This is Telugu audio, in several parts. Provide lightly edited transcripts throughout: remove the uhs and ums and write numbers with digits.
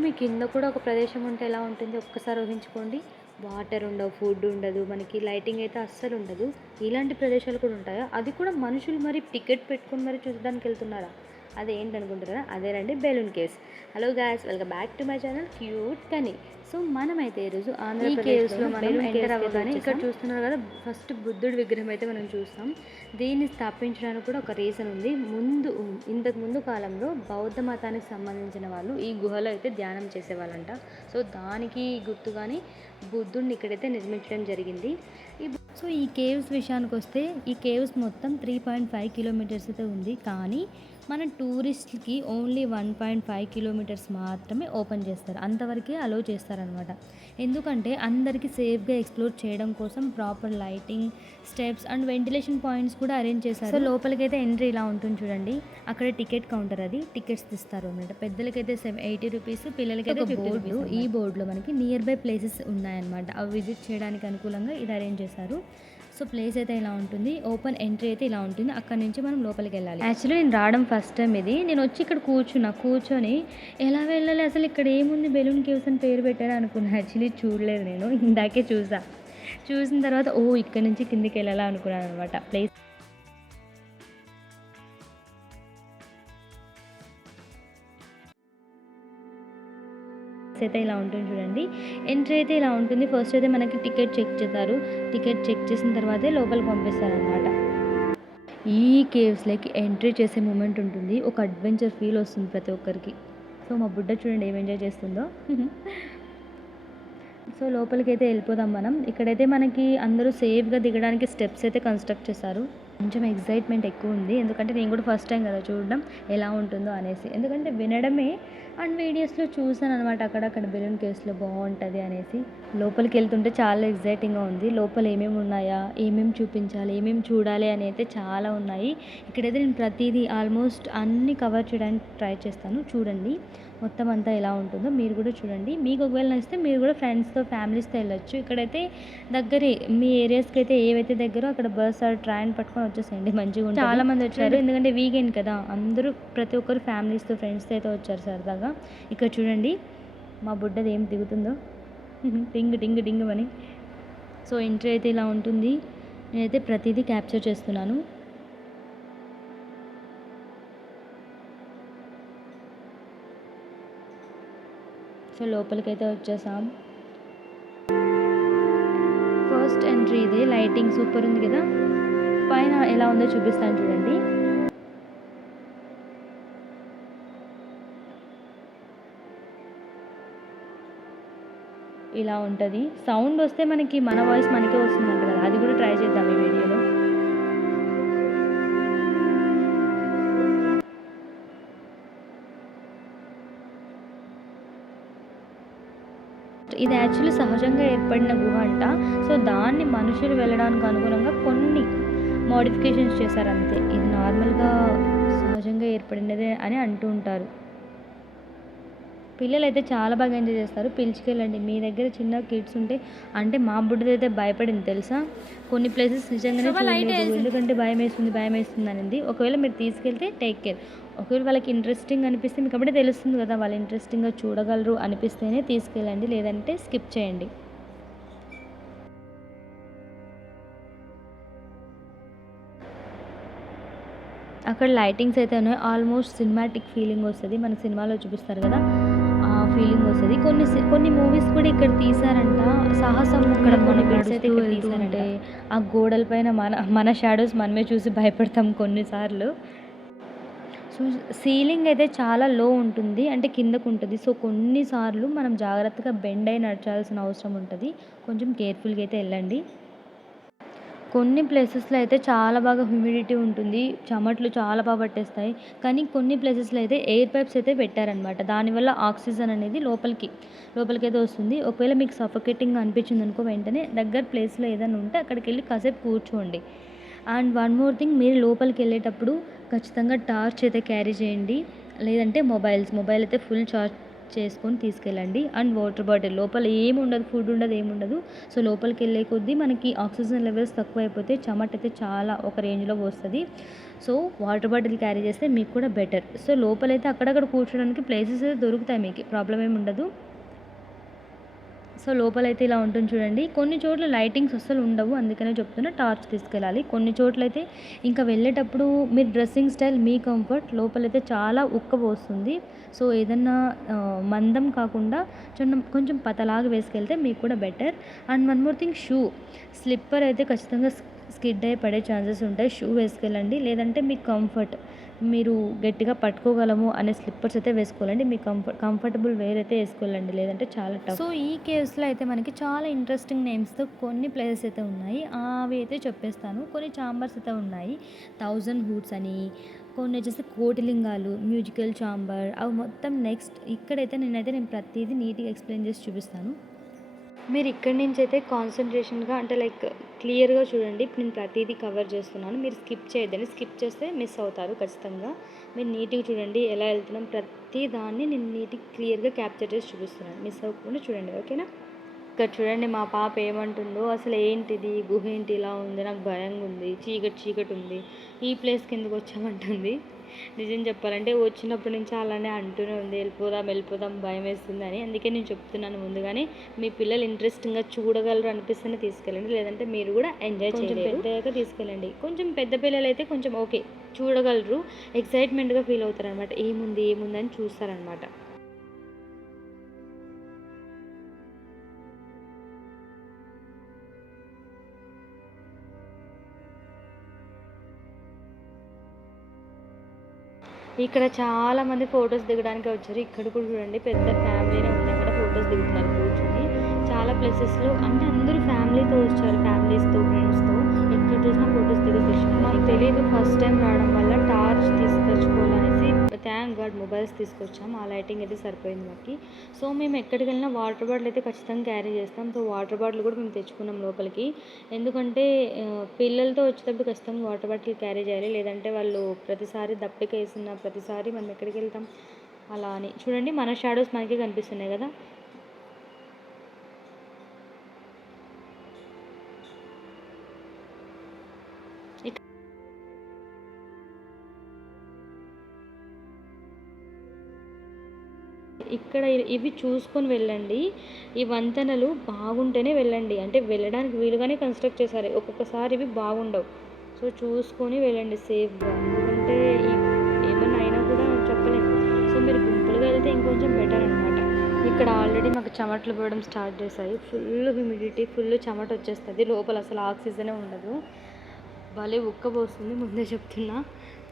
భూమి కింద కూడా ఒక ప్రదేశం ఉంటే ఎలా ఉంటుంది ఒక్కసారి ఊహించుకోండి. వాటర్ ఉండవు, ఫుడ్ ఉండదు, మనకి లైటింగ్ అయితే అస్సలు ఉండదు. ఇలాంటి ప్రదేశాలు కూడా ఉంటాయా? అది కూడా మనుషులు మరి టికెట్ పెట్టుకొని మరి చూడడానికి వెళ్తున్నారా? అదేంటనుకుంటున్నారా? అదేనండి balloon caves. Hello guys, welcome back to my channel cute కనీ. సో మనమైతే ఈరోజు ఆంధ్రప్రదేశ్లో మనం ఎంటర్ అవ్వగానే ఇక్కడ చూస్తున్నారు కదా, ఫస్ట్ బుద్ధుడి విగ్రహం అయితే మనం చూస్తాం. దీన్ని స్థాపించడానికి కూడా ఒక రీజన్ ఉంది. ఇంతకు ముందు కాలంలో బౌద్ధ మతానికి సంబంధించిన వాళ్ళు ఈ గుహలో అయితే ధ్యానం చేసేవాళ్ళంట. సో దానికి గుర్తుగాని బుద్ధుడిని ఇక్కడైతే నిర్మించడం జరిగింది. సో ఈ కేవ్స్ విషయానికి వస్తే, ఈ కేవ్స్ మొత్తం 3.5 కిలోమీటర్స్ అయితే ఉంది. కానీ మన టూరిస్ట్కి ఓన్లీ 1.5 కిలోమీటర్స్ మాత్రమే ఓపెన్ చేస్తారు, అంతవరకే అలో చేస్తారనమాట. ఎందుకంటే అందరికీ సేఫ్గా ఎక్స్ప్లోర్ చేయడం కోసం proper lighting, steps and ventilation points కూడా అరేంజ్ చేశారు. సో లోపలికైతే ఎంట్రీ ఇలా ఉంటుంది చూడండి. అక్కడ టికెట్ కౌంటర్, అది టికెట్స్ ఇస్తారు అనమాట. పెద్దలకైతే 80 రూపీస్, పిల్లలకైతే 50 రూపీస్. ఈ బోర్డులో మనకి నియర్ బై ప్లేసెస్ ఉన్నాయన్నమాట. అవి విజిట్ చేయడానికి అనుకూలంగా ఇది అరేంజ్ చేశారు. సో ప్లేస్ అయితే ఇలా ఉంటుంది, ఓపెన్ ఎంట్రీ అయితే ఇలా ఉంటుంది. అక్కడ నుంచి మనం లోపలికి వెళ్ళాలి. యాక్చువల్లీ నేను రావడం ఫస్ట్ టైం ఇది. నేను వచ్చి ఇక్కడ కూర్చొని ఎలా వెళ్ళాలి, అసలు ఇక్కడ ఏముంది, బెలూన్ కేవ్స్ అని పేరు పెట్టారు అనుకున్నాను. యాక్చువల్లీ చూడలేదు, నేను ఇందాకే చూసిన తర్వాత ఇక్కడ నుంచి కిందికి వెళ్ళాలా అనుకున్నాను అనమాట. ప్లేస్ అయితే ఇలా ఉంటుంది చూడండి. ఎంట్రీ అయితే ఇలా ఉంటుంది. ఫస్ట్ అయితే మనకి టికెట్ చెక్ చేస్తారు. టికెట్ చెక్ చేసిన తర్వాతే లోపలికి పంపిస్తారనమాట. ఈ కేవ్స్లోకి ఎంట్రీ చేసే మూమెంట్ ఉంటుంది, ఒక అడ్వెంచర్ ఫీల్ వస్తుంది ప్రతి ఒక్కరికి. సో మా బుడ్డ చూడండి ఏం ఎంజాయ్ చేస్తుందో. సో లోపలికి అయితే వెళ్ళిపోదాం మనం. ఇక్కడైతే మనకి అందరూ సేఫ్గా దిగడానికి స్టెప్స్ అయితే కన్స్ట్రక్ట్ చేశారు. కొంచెం ఎక్సైట్మెంట్ ఎక్కువ ఉంది, ఎందుకంటే నేను కూడా ఫస్ట్ టైం కదా చూడడం ఎలా ఉంటుందో అనేసి. ఎందుకంటే వినడమే అండ్ వీడియోస్లో చూసాను అనమాట, అక్కడక్కడ బెలూన్ కేవ్స్లో బాగుంటుంది అనేసి. లోపలికి వెళ్తుంటే చాలా ఎక్సైటింగ్గా ఉంది. లోపల ఏమేమి ఉన్నాయా, ఏమేమి చూపించాలి, ఏమేమి చూడాలి అని అయితే చాలా ఉన్నాయి. ఇక్కడైతే నేను ప్రతిదీ ఆల్మోస్ట్ అన్నీ కవర్ చేయడానికి ట్రై చేస్తాను. చూడండి మొత్తం అంతా ఎలా ఉంటుందో మీరు కూడా చూడండి. మీకు ఒకవేళ నచ్చితే మీరు కూడా ఫ్రెండ్స్తో, ఫ్యామిలీస్తో వెళ్ళొచ్చు. ఇక్కడైతే దగ్గరే మీ ఏరియాస్కి అయితే ఏవైతే దగ్గరో అక్కడ బస్ ఆర్ ట్రైన్ పట్టుకొని వచ్చేసేయండి, మంచిగా ఉంటుంది. చాలా మంది వచ్చారు, ఎందుకంటే వీకెండ్ కదా, అందరూ ప్రతి ఒక్కరు ఫ్యామిలీస్తో, ఫ్రెండ్స్తో అయితే వచ్చారు సరదాగా. ఇక్కడ చూడండి మా బుడ్డది ఏం దిగుతుందో, టింగ్ టింగ్ టింగ్ అని. సో ఎంట్రీ అయితే ఇలా ఉంటుంది. నేనైతే ప్రతిదీ క్యాప్చర్ చేస్తున్నాను. సో లోపలికైతే వచ్చేసాం. ఫస్ట్ ఎంట్రీ ఇదే. లైటింగ్ సూపర్ ఉంది కదా. పైన ఎలా ఉందో చూపిస్తాను చూడండి. ఇలా ఉంటుంది. సౌండ్ వస్తే మనకి మన వాయిస్ మనకే వస్తుందంట కదా, అది కూడా ట్రై చేద్దాం ఈ వీడియోలో. ఇది యాక్చువల్లీ సహజంగా ఏర్పడిన గుహ అంట. సో దాన్ని మనుషులు వెళ్ళడానికి అనుగుణంగా కొన్ని మోడిఫికేషన్స్ చేశారు అంతే. ఇది నార్మల్గా సహజంగా ఏర్పడినదే అని అంటూ ఉంటారు. పిల్లలు అయితే చాలా బాగా ఎంజాయ్ చేస్తారు. పిలుచుకెళ్ళండి. మీ దగ్గర చిన్న కిడ్స్ ఉంటే, అంటే మా బుడ్డదైతే భయపడింది తెలుసా. కొన్ని ప్లేసెస్ నిజంగానే చూడలేదు, ఎందుకంటే భయం వేస్తుంది అనేది. ఒకవేళ మీరు తీసుకెళ్తే టేక్ కేర్. ఒకవేళ వాళ్ళకి ఇంట్రెస్టింగ్ అనిపిస్తే, మీకు అప్పుడే తెలుస్తుంది కదా వాళ్ళు ఇంట్రెస్టింగ్గా చూడగలరు అనిపిస్తేనే తీసుకెళ్ళండి, లేదంటే స్కిప్ చేయండి. అక్కడ లైటింగ్స్ అయితే ఉన్నాయి. ఆల్మోస్ట్ సినిమాటిక్ ఫీలింగ్ వస్తుంది, మన సినిమాలో చూపిస్తారు కదా ఆ ఫీలింగ్ వస్తుంది. కొన్ని మూవీస్ కూడా ఇక్కడ తీసారంట. సాహసం ఇక్కడ కొన్ని బిట్స్ అయితే ఇక్కడ తీసారంటే, ఆ గోడల పైన మన షాడోస్ మనమే చూసి భయపడతాం కొన్నిసార్లు. సో సీలింగ్ అయితే చాలా లో ఉంటుంది, అంటే కిందకు ఉంటుంది. సో కొన్నిసార్లు మనం జాగ్రత్తగా బెండ్ అయి నడచాల్సిన అవసరం ఉంటుంది. కొంచెం కేర్ఫుల్గా అయితే వెళ్ళండి. కొన్ని ప్లేసెస్లో అయితే చాలా బాగా హ్యూమిడిటీ ఉంటుంది, చెమటలు చాలా బాగా పట్టేస్తాయి. కానీ ప్లేసెస్లో అయితే ఎయిర్ పైప్స్ అయితే పెట్టారనమాట. దానివల్ల ఆక్సిజన్ అనేది లోపలికైతే వస్తుంది. ఒకవేళ మీకు సఫోకేటింగ్ అనిపించింది అనుకో, వెంటనే దగ్గర ప్లేస్లో ఏదైనా ఉంటే అక్కడికి వెళ్ళి కాసేపు కూర్చోండి. అండ్ వన్ మోర్ థింగ్, మీరు లోపలికి వెళ్ళేటప్పుడు ఖచ్చితంగా టార్చ్ అయితే క్యారీ చేయండి, లేదంటే మొబైల్ అయితే ఫుల్ చేసుకొని తీసుకెళ్ళండి. అండ్ వాటర్ బాటిల్ లోపల ఏముండదు, ఫుడ్ ఉండదు, ఏముండదు. సో లోపలికి వెళ్ళే కొద్దీ మనకి ఆక్సిజన్ లెవెల్స్ తక్కువైపోతే చెమట అయితే చాలా ఒక రేంజ్లో వస్తుంది. సో వాటర్ బాటిల్ క్యారీ చేస్తే మీకు కూడా బెటర్. సో లోపలైతే అక్కడక్కడ కూర్చోడానికి ప్లేసెస్ దొరుకుతాయి, మీకు ప్రాబ్లం ఏమి ఉండదు. సో లోపలైతే ఇలా ఉంటుంది చూడండి. కొన్ని చోట్ల లైటింగ్స్ అస్సలు ఉండవు, అందుకనే చెప్తున్నా టార్చ్ తీసుకెళ్ళాలి. కొన్ని చోట్లయితే ఇంకా వెళ్ళేటప్పుడు మీరు డ్రెస్సింగ్ స్టైల్ మీ కంఫర్ట్, లోపలైతే చాలా ఉక్కబోస్తుంది. సో ఏదన్నా మందం కాకుండా కొంచెం పతలాగా వేసుకెళ్తే మీకు కూడా better. And one more thing, shoe slipper అయితే ఖచ్చితంగా స్కిడ్ అయి పడే ఛాన్సెస్ ఉంటాయి. షూ వేసుకెళ్ళండి, లేదంటే మీ కంఫర్ట్ మీరు గట్టిగా పట్టుకోగలము అనే స్లిప్పర్స్ అయితే వేసుకోవాలండి. మీ కంఫర్టబుల్ వేర్ అయితే వేసుకోవాలండి, లేదంటే చాలా టఫ్. సో ఈ కేవ్స్లో అయితే మనకి చాలా ఇంట్రెస్టింగ్ నేమ్స్తో కొన్ని ప్లేసెస్ అయితే ఉన్నాయి, అవి అయితే చెప్పేస్తాను. కొన్ని చాంబర్స్ అయితే ఉన్నాయి, 1000 హూట్స్ అని, కొన్ని వచ్చేసి కోటిలింగాలు, మ్యూజికల్ చాంబర్, అవి మొత్తం నెక్స్ట్ ఇక్కడైతే నేను ప్రతిదీ నీట్గా ఎక్స్ప్లెయిన్ చేసి చూపిస్తాను. మీరు ఇక్కడి నుంచి అయితే కాన్సన్ట్రేషన్గా అంటే లైక్ క్లియర్గా చూడండి. ఇప్పుడు నేను ప్రతిదీ కవర్ చేస్తున్నాను, మీరు స్కిప్ చేయొద్దండి. స్కిప్ చేస్తే మిస్ అవుతారు ఖచ్చితంగా. మీరు నీట్గా చూడండి ఎలా వెళ్తున్నాం, ప్రతి దాన్ని నేను నీట్గా క్లియర్గా క్యాప్చర్ చేసి చూపిస్తున్నాను, మిస్ అవ్వకుండా చూడండి, ఓకేనా. ఇక్కడ చూడండి మా పాప ఏమంటుందో, అసలు ఏంటిది గుహ ఏంటి ఇలా ఉంది, నాకు భయంగా ఉంది, చీకటి ఉంది, ఈ ప్లేస్కి ఎందుకు వచ్చామంటుంది. నిజం చెప్పాలంటే వచ్చినప్పటి నుంచి అలానే అంటూనే ఉంది, వెళ్ళిపోదాం భయం వేస్తుంది అని. అందుకే నేను చెప్తున్నాను ముందుగానే, మీ పిల్లలు ఇంట్రెస్టింగ్గా చూడగలరు అనిపిస్తేనే తీసుకెళ్ళండి, లేదంటే మీరు కూడా ఎంజాయ్ చేయలేరు. పెద్దగా తీసుకెళ్ళండి. కొంచెం పెద్ద పిల్లలు అయితే కొంచెం ఓకే చూడగలరు, ఎక్సైట్మెంట్గా ఫీల్ అవుతారు అనమాట, ఏముంది అని చూస్తారనమాట. ఇక్కడ చాలామంది ఫొటోస్ దిగడానికి వచ్చారు. ఇక్కడ కూడా చూడండి పెద్ద ఫ్యామిలీనే ఉంది, అక్కడ ఫొటోస్ దిగుతున్నారు కూర్చొని. చాలా ప్లేసెస్లో అంటే అందరూ ఫ్యామిలీతో వచ్చారు, ఫ్యామిలీస్తో ఫ్రెండ్స్తో ఎక్కడ చూసినా ఫొటోస్ దిగేసేసారు. మాకు తెలియదు ఫస్ట్ టైం రావడం వల్ల టార్చ్ తీసుకొచ్చుకోవాలనేసి, థ్యాంక్ గాడ్ మొబైల్స్ తీసుకొచ్చాము, ఆ లైటింగ్ అయితే సరిపోయింది మాకు. సో మేము ఎక్కడికి వెళ్ళినా వాటర్ బాటిల్ అయితే ఖచ్చితంగా క్యారీ చేస్తాం. సో వాటర్ బాటిల్ కూడా మేము తెచ్చుకున్నాం లోపలికి, ఎందుకంటే పిల్లలతో వచ్చేటప్పుడు ఖచ్చితంగా వాటర్ బాటిల్ క్యారీ చేయాలి, లేదంటే వాళ్ళు ప్రతిసారి దప్పిక వేసిన ప్రతిసారి మనం ఎక్కడికి వెళ్తాం అలా అని. చూడండి మన షాడోస్ మనకే కనిపిస్తున్నాయి కదా. ఇక్కడ ఇవి చూసుకొని వెళ్ళండి, ఈ వంతెనలు బాగుంటేనే వెళ్ళండి, అంటే వెళ్ళడానికి వీలుగానే కన్స్ట్రక్ట్ చేశారు, ఒక్కొక్కసారి ఇవి బాగుండవు. సో చూసుకొని వెళ్ళండి సేఫ్గా, ఎందుకంటే ఏమైనా అయినా కూడా చెప్పలేము. సో మీరు గుంపులుగా వెళ్తే ఇంకొంచెం బెటర్ అనమాట. ఇక్కడ ఆల్రెడీ మాకు చెమటలు పోవడం స్టార్ట్ చేశాయి, ఫుల్ హ్యూమిడిటీ, ఫుల్ చెమట వచ్చేస్తుంది, లోపల అసలు ఆక్సిజనే ఉండదు, భలే ఉక్కబోస్తుంది ముందే చెప్తున్నా.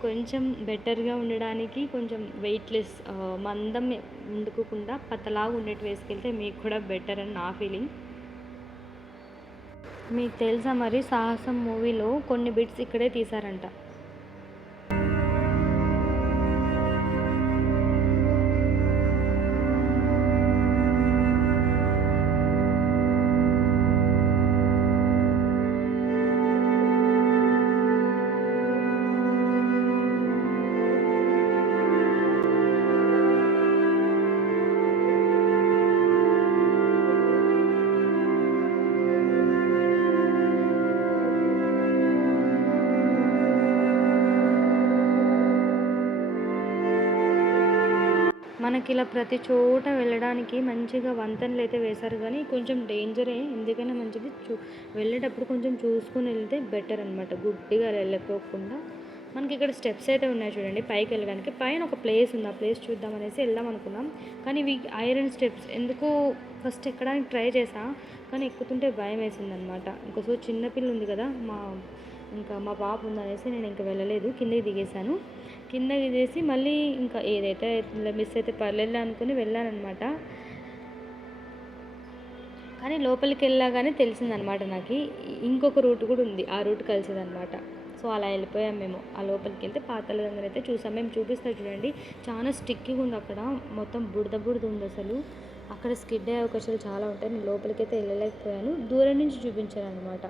కొంచెం బెటర్గా ఉండడానికి కొంచెం వెయిట్లెస్ మందం వండుకోకుండా పతలాగా ఉండేటి వేసుకెళ్తే మీకు కూడా బెటర్ అని నా ఫీలింగ్. మీకు తెలుసా మరి సాహసం మూవీలో కొన్ని బిట్స్ ఇక్కడే తీశారంట. మనకి ఇలా ప్రతి చోట వెళ్ళడానికి మంచిగా వంతెనలు అయితే వేశారు, కానీ కొంచెం డేంజరే, ఎందుకైనా మంచిది వెళ్ళేటప్పుడు కొంచెం చూసుకొని వెళ్తే బెటర్ అనమాట, గుడ్డిగా వెళ్ళకోకుండా. మనకి ఇక్కడ స్టెప్స్ అయితే ఉన్నాయి చూడండి పైకి వెళ్ళడానికి, పైన ఒక ప్లేస్ ఉంది, ఆ ప్లేస్ చూద్దాం అనేసి వెళ్దాం అనుకున్నాం, కానీ ఇవి ఐరన్ స్టెప్స్ ఎందుకో ఫస్ట్ ఎక్కడానికి ట్రై చేసా, కానీ ఎక్కుతుంటే భయం వేసింది అనమాట. ఇంకోసో చిన్నపిల్ల ఉంది కదా, మా పాప ఉందనేసి నేను ఇంకా వెళ్ళలేదు, కిందకి దిగేశాను. కిందకి దిగేసి మళ్ళీ ఇంకా ఏదైతే మిస్ అయితే పర్లేదు అనుకుని వెళ్ళానమాట. కానీ లోపలికి వెళ్ళగానే తెలిసిందనమాట నాకు ఇంకొక రూట్ కూడా ఉంది, ఆ రూట్ కలిసేదనమాట. సో అలా వెళ్ళిపోయాం మేము, ఆ లోపలికి వెళ్తే పాతాళ గంగని అయితే చూసాం. మేము చూపిస్తా చూడండి, చాలా స్టిక్కిగా ఉంది అక్కడ, మొత్తం బురద ఉంది అసలు, అక్కడ స్కిడ్ అయ్యే అవకాశాలు చాలా ఉంటాయి. నేను లోపలికి అయితే వెళ్ళలేకపోయాను, దూరం నుంచి చూపించాను అనమాట.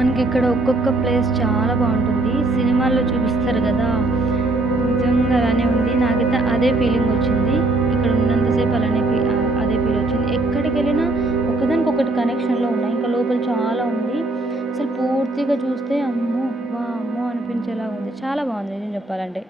మనకిక్కడ ఒక్కొక్క ప్లేస్ చాలా బాగుంటుంది. సినిమాల్లో చూపిస్తారు కదా! నిజంగా అలానే ఉంది. నాకైతే అదే ఫీలింగ్ వచ్చింది. ఇక్కడ ఉన్నంతసేపు అదే ఫీల్ వచ్చింది. ఎక్కడికెళ్ళినా ఒకదానికొకటి కనెక్షన్‌లో ఉన్నాయి. ఇంకా లోపల చాలా ఉంది. అసలు పూర్తిగా చూస్తే అమ్మో! వామ్మో! అనిపించేలాగా ఉంది. చాలా బాగుంది నిజం చెప్పాలంటే.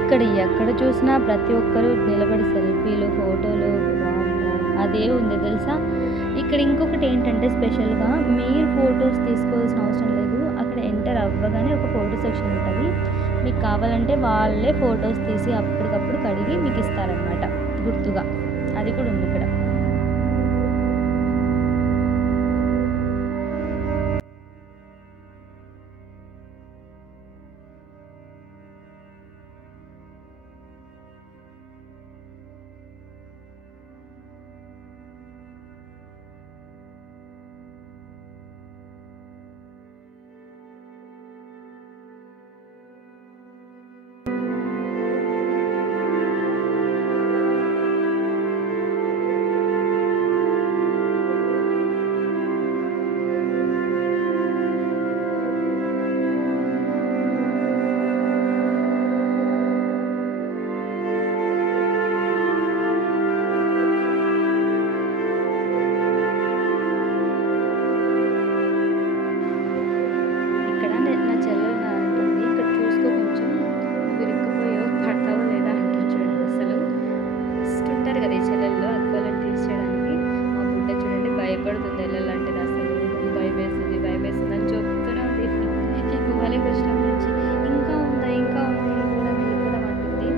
ఇక్కడ ఎక్కడ చూసినా ప్రతి ఒక్కరు నిలబడి సెల్ఫీలు, ఫోటోలు వామ్మో! అదే ఉంది తెలుసా? ఇక్కడ ఇంకొకటి ఏంటంటే స్పెషల్‌గా మీరు ఫోటోస్ తీసుకోవాల్సిన అవసరం లేదు. అక్కడ ఎంటర్ అవ్వగానే ఒక ఫోటో సెక్షన్ ఉంటది. మీకు కావాలంటే వాళ్ళే ఫోటోస్ తీసి అప్పటికప్పుడు కడిగి మీకు ఇస్తారనమాట గుర్తుగా. అది కూడా ఉంది ఇక్కడ. ఇక్కడ నా చెల్లెలు నా అంటుంది, "ఇక్కడ చూసుకో కొంచెం నువ్వు ఇరుక్కుపోయావు పడతావో లేదా" అంటుంది చూడండి అసలు. ఫస్ట్ ఉంటారు కదా ఈ చెల్లెళ్ళు అక్కోళ్ళని తీసేయడానికి. మా బుడ్డ చూడండి భయపడుతుంది ఎళ్ళాలంటేనే అసలు. భయమేస్తుంది, భయమేస్తుంది అని చెప్తూనే ఉంది. ఈ గుహలోకి వచ్చినప్పటి నుంచి ఇంకా ఉందా, ఇంకా ఉంది, వెళ్ళిపోదాం, వెళ్ళిపోదాం అంటుంది.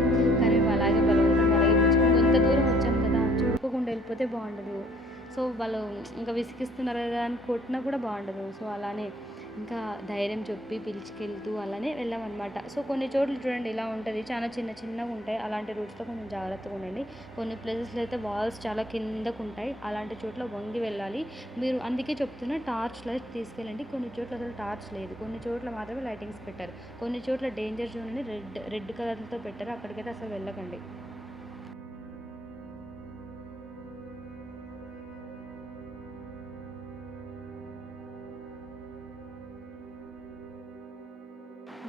కానీ మేము అలాగే బలవంతంగా అలాగే పిలుచుకొని ఇంత దూరం వచ్చాం కదా! చూడుకోకుండా వెళ్ళిపోతే బాగుండదు. సో వాళ్ళు ఇంకా విసిగిస్తున్నారు కదా అని కొట్టినా కూడా బాగుండదు. సో అలానే ఇంకా ధైర్యం చెప్పి పిలుచుకెళ్తూ అలానే వెళ్ళామన్నమాట. సో కొన్ని చోట్ల చూడండి ఇలా ఉంటుంది. చాలా చిన్న చిన్నగా ఉంటాయి. అలాంటి రూట్స్‌లో కొంచెం జాగ్రత్తగా ఉండండి. కొన్ని ప్లేసెస్‌లో అయితే వాల్స్ చాలా కిందకు ఉంటాయి. అలాంటి చోట్ల వంగి వెళ్ళాలి. మీరు అందుకే చెప్తున్నా టార్చ్ లైట్ తీసుకెళ్ళండి. కొన్ని చోట్ల అసలు టార్చ్ లేదు. కొన్ని చోట్ల మాత్రమే లైటింగ్స్ పెట్టారు. కొన్ని చోట్ల డేంజర్ జోన్ అని రెడ్ కలర్‌తో పెట్టారు. అక్కడికైతే అసలు వెళ్ళకండి.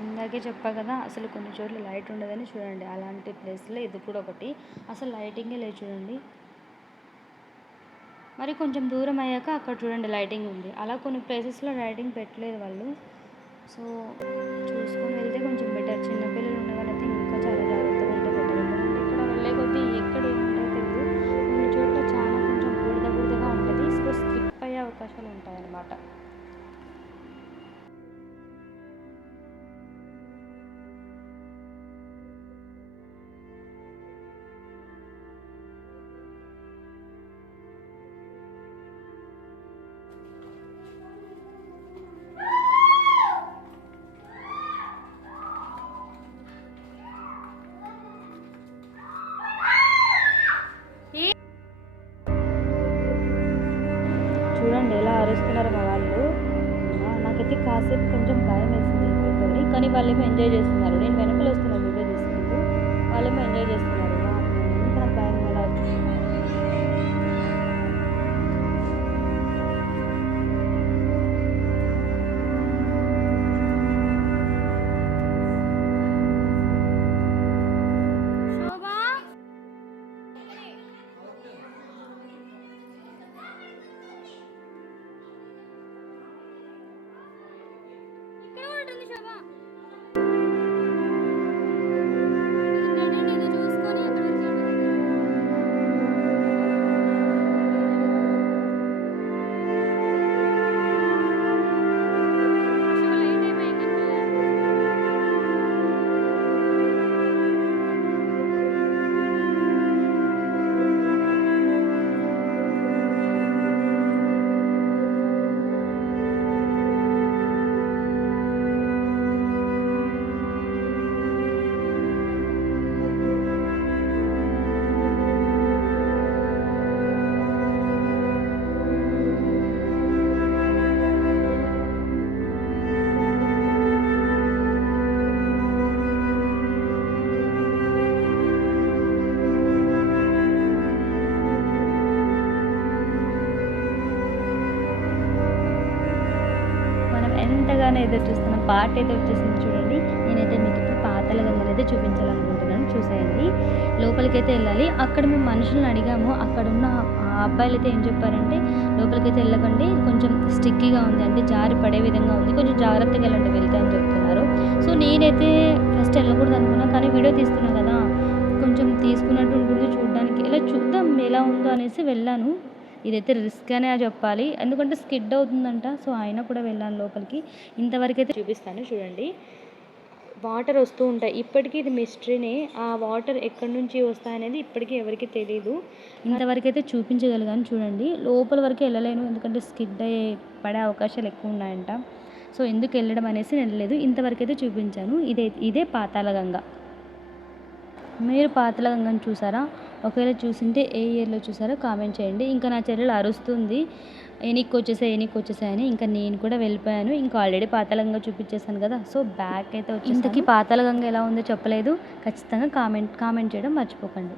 ఇందాకే చెప్పా కదా! అసలు కొన్ని చోట్ల లైట్ ఉండదని చూడండి. అలాంటి ప్లేస్‌లో ఇది కూడా ఒకటి. అసలు లైటింగే లేదు చూడండి. మరి కొంచెం దూరం అయ్యాక అక్కడ చూడండి లైటింగ్ ఉంది. అలా కొన్ని ప్లేసెస్‌లో లైటింగ్ పెట్టలేదు వాళ్ళు. సో చూసుకొని వెళ్తే కొంచెం బెటర్. చిన్న పిల్లలు ఉన్న వాళ్ళైతే ఇంకా చాలా జాగ్రత్తగా ఉంటే బెటర్. ఎందుకంటే ఇక్కడ వెళ్ళే కొద్దీ ఎక్కడ ఏముంటాయో తెలీదు. కొన్ని చోట్ల చాలా కొంచెం బురద బురదగా ఉంటది. సో స్లిప్ అయ్యే అవకాశాలు ఉంటాయన్నమాట. చూడండి ఎలా అరుస్తున్నారో మా వాళ్ళు. నాకైతే కాసేపు కొంచెం భయం వేసింది వీళ్ళతోని. కానీ వాళ్ళేమో ఎంజాయ్ చేస్తున్నారు. నేను వెనకాల వస్తున్నా వీడియో తీసుకుంటూ. వాళ్ళేమో ఎంజాయ్ చేస్తున్నారు. ఇంకా నాకు భయం అలా ఎంతగానో ఎదురు చూస్తున్న పార్ట్ అయితే వచ్చేసింది చూడండి. నేనైతే మీకు ఇప్పుడు పాతాళ గంగని అయితే చూపించాలనుకుంటున్నాను, చూసేయండి. లోపలికైతే వెళ్ళాలి. అక్కడ మేము మనుషులను అడిగాము. అక్కడున్న అబ్బాయిలు అయితే ఏం చెప్పారంటే లోపలికైతే వెళ్ళకండి, కొంచెం స్టిక్కీగా ఉంది, అంటే జారి పడే విధంగా ఉంది, కొంచెం జాగ్రత్తగా వెళ్ళండి వెళ్తే అని చెప్తున్నారు. సో నేనైతే ఫస్ట్ వెళ్ళకూడదు అనుకున్నా, కానీ వీడియో తీస్తున్నా కదా, కొంచెం తీసుకున్నట్టు ఉంటుంది చూడడానికి, ఇలా చూద్దాం ఎలా ఉందో అనేసి వెళ్ళాను. ఇదైతే రిస్క్ అనే చెప్పాలి, ఎందుకంటే స్కిడ్ అవుతుందంట. సో అయినా కూడా వెళ్ళాను లోపలికి. ఇంతవరకైతే చూపిస్తాను చూడండి. వాటర్ వస్తూ ఉంటాయి. ఇప్పటికీ ఇది మిస్టరీనే. ఆ వాటర్ ఎక్కడి నుంచి వస్తాయనేది ఇప్పటికీ ఎవరికీ తెలీదు. ఇంతవరకైతే చూపించగలిగాను చూడండి. లోపల వరకు వెళ్ళలేను, ఎందుకంటే స్కిడ్ అయ్యే పడే అవకాశాలు ఎక్కువ ఉన్నాయంట. సో ఎందుకు వెళ్ళడం అనేసి నేను వెళ్ళలేదు. ఇంతవరకైతే చూపించాను. ఇదే పాతాళగంగ. మీరు పాతాళగంగని చూసారా? ఒకవేళ చూసింటే ఏ ఇయర్లో చూసారో కామెంట్ చేయండి. ఇంకా నా చెల్లెలు అరుస్తుంది ఎనక్కి వచ్చేసాయి అని. ఇంకా నేను కూడా వెళ్ళిపోయాను. ఇంకా ఆల్రెడీ పాతాళగంగ చూపించేసాను కదా, సో బ్యాక్ అయితే వచ్చి ఇంతకీ పాతాళగంగ ఎలా ఉందో చెప్పలేదు. ఖచ్చితంగా కామెంట్ చేయడం మర్చిపోకండి.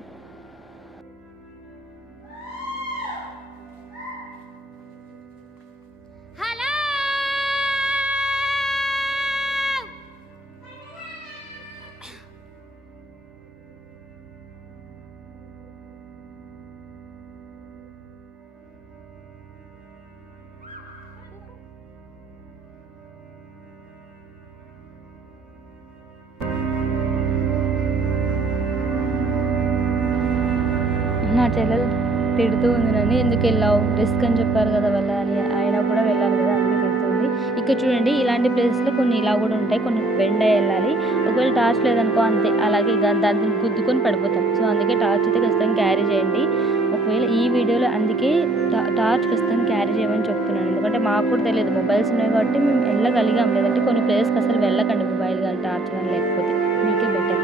నా చెల్లెలు తిడుతూ ఉంది నన్ను, ఎందుకు వెళ్ళావు, రిస్క్ అని చెప్పారు కదా వెళ్ళాలి, అయినా కూడా వెళ్ళాలి కదా, అందుకే తిడుతుంది. ఇక్కడ చూడండి, ఇలాంటి ప్లేసెస్లో కొన్ని ఇలా కూడా ఉంటాయి, కొన్ని బెండ్ అయ్యి వెళ్ళాలి. ఒకవేళ టార్చ్ లేదనుకో అంతే, అలాగే దాన్ని గుద్దుకొని పడిపోతాం. సో అందుకే టార్చ్ అయితే ఖచ్చితంగా క్యారీ చేయండి. ఒకవేళ ఈ వీడియోలో అందుకే టార్చ్ ఖచ్చితంగా క్యారీ చేయమని చెప్తున్నాను, ఎందుకంటే మాకు కూడా తెలియదు, మొబైల్స్ ఉన్నాయి కాబట్టి మేము వెళ్ళగలిగాం. లేదంటే కొన్ని ప్లేసెస్కి అసలు వెళ్ళకండి, మొబైల్ కానీ టార్చ్ కానీ లేకపోతే, మీకే బెటర్.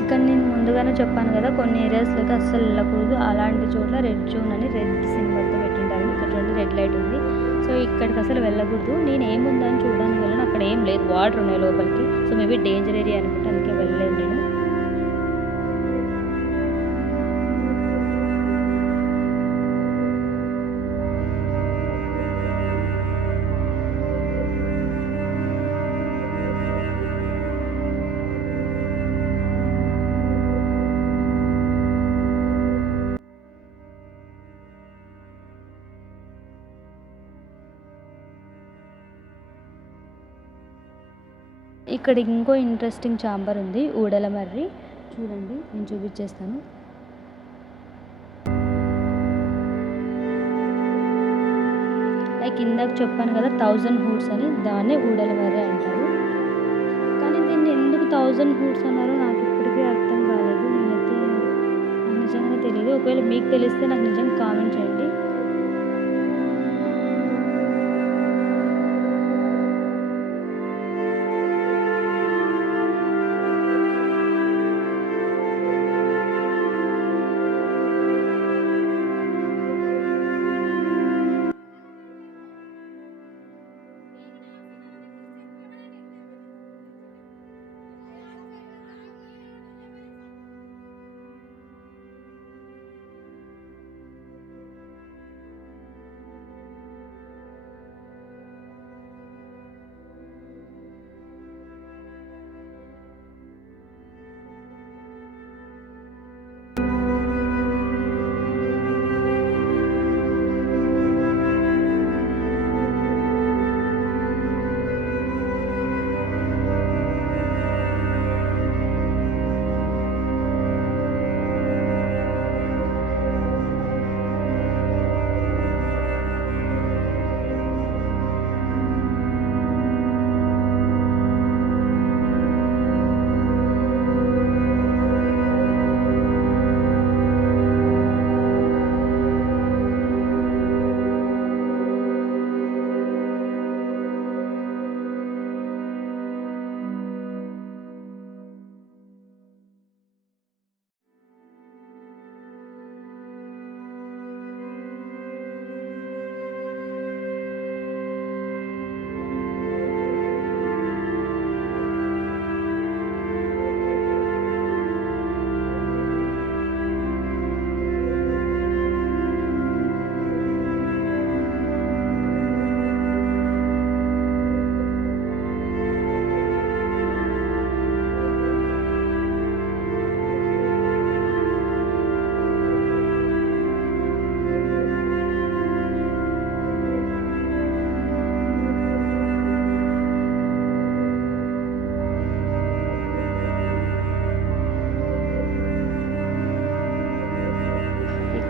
ఇక్కడ నేను ముందుగానే చెప్పాను కదా, కొన్ని ఏరియాస్లోకి అస్సలు వెళ్ళకూడదు, అలాంటి చోట్ల రెడ్ జోన్ అని రెడ్ సింబల్తో పెట్టింటారు. ఇక్కడ చూడండి రెడ్ లైట్ ఉంది, సో ఇక్కడికి అసలు వెళ్ళకూడదు. నేను ఏముందని చూడడానికి వెళ్ళాను, అక్కడ ఏం లేదు, వాటర్ ఉన్నాయి లోపలికి. సో మేబీ డేంజర్ ఏరియా అనుకుంటే అందుకే వెళ్ళలేదు నేను. ఇక్కడ ఇంకో ఇంట్రెస్టింగ్ ఛాంబర్ ఉంది, ఊడలమర్రి. చూడండి నేను చూపించేస్తాను. లైక్ ఇందాక చెప్పాను కదా 1000 హూడ్స్ అని, దాన్నే ఊడలమర్రి అంటారు. కానీ దీన్ని ఎందుకు 1000 హూడ్స్ అన్నారో నాకు ఇప్పటికీ అర్థం కాలేదు. నేనైతే నాకు నిజంగానే తెలియదు. ఒకవేళ మీకు తెలిస్తే నాకు నిజంగా కామెంట్ చేయండి.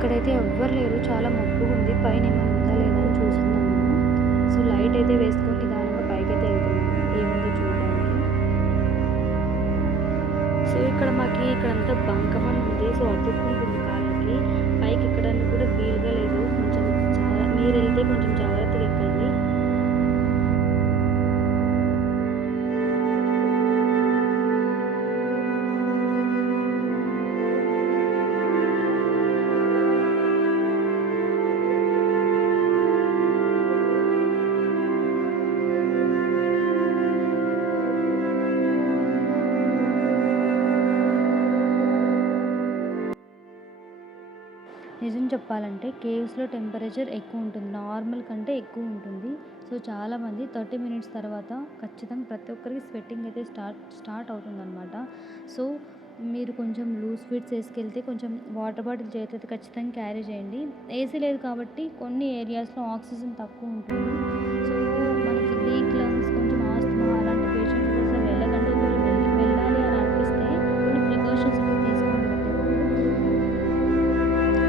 ఇక్కడైతే ఎవ్వరు లేరు, చాలా మబ్బుగా ఉంది. పైన ఏమైనా ఉందా లేదా అని చూస్తున్నాను నేను. సో లైట్ అయితే వేసుకొని నిదానంగా పైకైతే వెళ్తున్నాను ఏముందో చూడడానికి. సో ఇక్కడ మాకు ఇక్కడంతా బంకమని ఉంది. సో అతుక్కుంటుంది కాళ్ళకి. పైకి ఎక్కడానికి కూడా వీలుగా లేదు. కొంచెం మీరు వెళ్తే కొంచెం జాగ్రత్తగా ఎక్కండి. నిజం చెప్పాలంటే కేవ్స్‌లో టెంపరేచర్ ఎక్కువ ఉంటుంది. నార్మల్ కంటే ఎక్కువ ఉంటుంది. సో చాలామంది 30 మినిట్స్ తర్వాత ఖచ్చితంగా ప్రతి ఒక్కరికి స్వెట్టింగ్ అయితే స్టార్ట్ అవుతుందనమాట. సో మీరు కొంచెం లూజ్ ఫిట్స్ ఏసుకెళ్తే కొంచెం వాటర్ బాటిల్ చేతైతే ఖచ్చితంగా క్యారీ చేయండి. ఏసీ లేదు కాబట్టి కొన్ని ఏరియాస్‌లో ఆక్సిజన్ తక్కువ ఉంటుంది. సో మనకి వీక్ లంగ్స్, కొంచెం ఆస్తమా అలాంటి పేషెంట్స్ అసలు వెళ్ళకండి. ఒకవేళ వెళ్ళాలి అని అనిపిస్తే కొన్ని ప్రికాషన్స్ అయితే తీసుకోండి ప్రతి ఒక్కరు.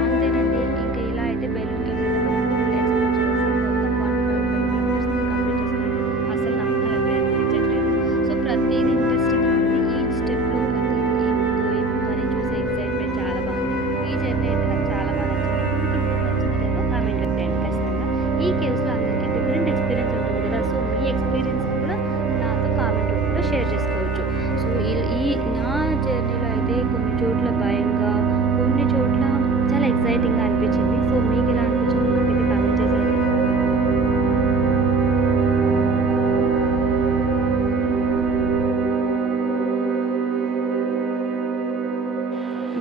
అంతేనండి. ఇంకా ఇలా అయితే బెలూన్ కేవ్స్ అయితే మేము ఫుల్ ఎక్స్‌ప్లోర్ చేసేసాం. మొత్తం 1.5 కిలోమీటర్స్ కంప్లీట్ చేసామండి. అసలు నమ్మాలని అనిపించట్లేదు. సో ప్రతీది ఇంట్రెస్టింగ్‌గా ఉంది. ఈచ్ స్టెప్‌లో ప్రతీది ఏముందో అని చూసే ఎక్సైట్‌మెంట్ చాలా బాగుంది. ఈ జర్నీ అయితే నాకు చాలా బాగా నచ్చింది. మీకు కూడా నచ్చిందో లేదో కామెంట్‌లో చేయండి ఖచ్చితంగా. ఈ కేవ్స్‌లో అందరికీ డిఫరెంట్ ఎక్స్‌పీరియన్స్ ఉంటుంది కదా! సో మీ ఎక్స్‌పీరియన్స్ కూడా నాతో కామెంట్ రూపంలో షేర్ చేసుకోవచ్చు. సో ఈ నా జర్నీలో అయితే కొన్ని చోట్ల భయంగా, కొన్ని చోట్ల చాలా ఎక్సైటింగ్‌గా అనిపించింది. సో మీకు ఎలా అనిపించిందో నాకైతే కామెంట్ చేసేయండి.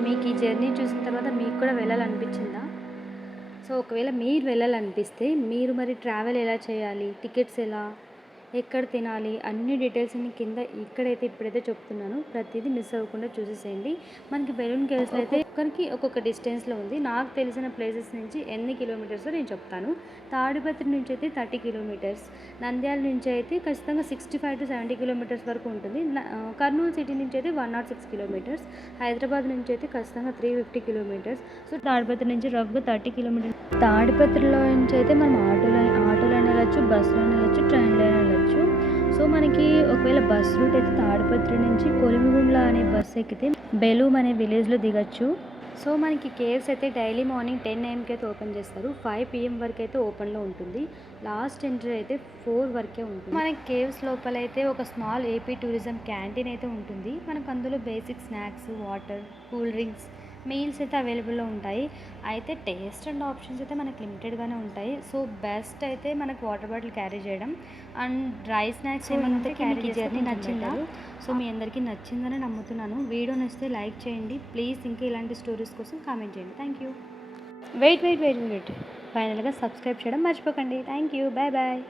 మీకు ఈ జర్నీ చూసిన తర్వాత మీకు కూడా వెళ్ళాలనిపించిందా? సో ఒకవేళ మీరు వెళ్ళాలనిపిస్తే మీరు మరి ట్రావెల్ ఎలా చేయాలి? టికెట్స్ ఎలా? ఎక్కడ తినాలి? అన్ని డీటెయిల్స్ అన్ని కింద ఇప్పుడైతే చెప్తున్నాను. ప్రతీదీ మిస్ అవ్వకుండా చూసేసేయండి. మనకి బెలూన్ కేవ్స్‌లో అయితే ఒక్కొక్కరికి ఒక్కొక్క డిస్టెన్స్‌లో ఉంది. నాకు తెలిసిన ప్లేసెస్ నుంచి ఎన్ని కిలోమీటర్సో నేను చెప్తాను. తాడిపత్రి నుంచి అయితే 30 కిలోమీటర్స్, నంద్యాల నుంచి అయితే ఖచ్చితంగా 65-70 కిలోమీటర్స్ వరకు ఉంటుంది. కర్నూలు సిటీ నుంచి అయితే 106 కిలోమీటర్స్, హైదరాబాద్ నుంచి అయితే ఖచ్చితంగా 350 కిలోమీటర్స్. సో తాడిపత్రి నుంచి రఫ్‌గా 30 కిలోమీటర్స్. తాడిపత్రిలో నుంచి అయితే మనం ఆటోలో వెళ్ళొచ్చు, బస్సులో వెళ్ళొచ్చు, ట్రైన్లో వెళ్ళొచ్చు. సో మనకి ఒకవేళ బస్ రూట్ అయితే తాడిపత్రి నుంచి కొలిమిగుండ్ల అనే బస్ ఎక్కితే బెలూమ్ అనే విలేజ్‌లో దిగొచ్చు. సో మనకి కేవ్స్ అయితే డైలీ మార్నింగ్ 10 AM అయితే ఓపెన్ చేస్తారు. 5 PM వరకు అయితే ఓపెన్‌లో ఉంటుంది. లాస్ట్ ఎంట్రీ అయితే 4 వరకే ఉంటుంది. మనకి కేవ్స్ లోపలైతే ఒక స్మాల్ ఏపీ టూరిజం క్యాంటీన్ అయితే ఉంటుంది. మనకు అందులో basic snacks, water, cool drinks, meals అయితే అవైలబుల్‌లో ఉంటాయి. అయితే టేస్ట్ అండ్ ఆప్షన్స్ అయితే మనకు లిమిటెడ్‌గానే ఉంటాయి. సో బెస్ట్ అయితే మనకు వాటర్ బాటిల్ క్యారీ చేయడం అండ్ డ్రై స్నాక్స్ ఏమైనా ఉంటే క్యారీ చేస్తే జర్నీ నచ్చిందా? సో మీ అందరికీ నచ్చిందని నమ్ముతున్నాను. వీడియో నచ్చితే లైక్ చేయండి. ప్లీజ్ ఇంకా ఇలాంటి స్టోరీస్ కోసం కామెంట్ చేయండి. Thank you. వెయిట్. ఫైనల్‌గా సబ్స్క్రైబ్ చేయడం మర్చిపోకండి. Thank you. బాయ్.